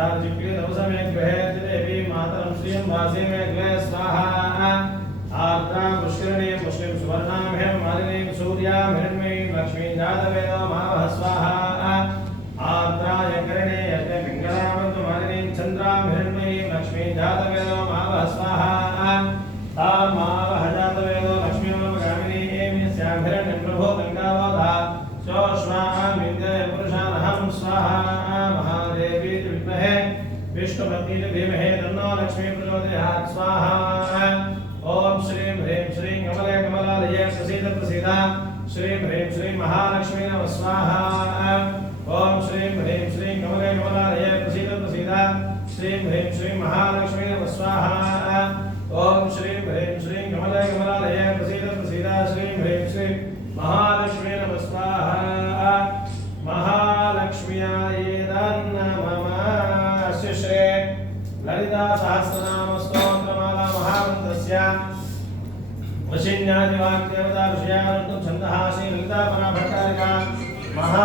चार्जिक्री नवसमे गृहे देवी मातरं श्रियं वासे मे गृहे स्वाहा आर्द्रा पुष्करिणी पुष्टिं सुवर्णां हेम मालिनीं सूर्यां हिरण्मयीं लक्ष्मीं जातवेदो मावः स्वाहा आर्द्राय करिणे यज्ञ पिङ्गलामन्तु मालिनीं चन्द्रां हिरण्मयीं लक्ष्मीं जातवेदो मावः स्वाहा तां मावः जातवेदो लक्ष्मीमगामिनीं यस्यां हिरण्यं प्रभो गङ्गावोधा सोऽश्वां विद्यते पुरुषानहं स्वाहा महादेवी विद्महे विष्णुपत्नी धीमहि तन्नो लक्ष्मी प्रचोदयात् स्वाहा ओम श्रीं ह्रीं श्रीं कमले कमलालये प्रसीद प्रसीद श्रीं ह्रीं श्रीं महालक्ष्मी नमः स्वाहा ओम श्रीं ह्रीं श्रीं कमले कमलालये प्रसीद प्रसीद श्रीं ह्रीं श्रीं महालक्ष्मी नमः स्वाहा ओम श्रीं ह्रीं श्रीं कमले कमलालये प्रसीद प्रसीद श्रीं ह्रीं श्रीं महालक्ष्मी नमः स्वाहा महालक्ष्म्यायेदन्नमः श्री ललिता सहस्रनाम स्तोत्रमाला महामन्त्रस्य वशिन्यादिवाक्देवता ऋषयानन्दं छन्दः श्री ललिता पराभट्टारिका महा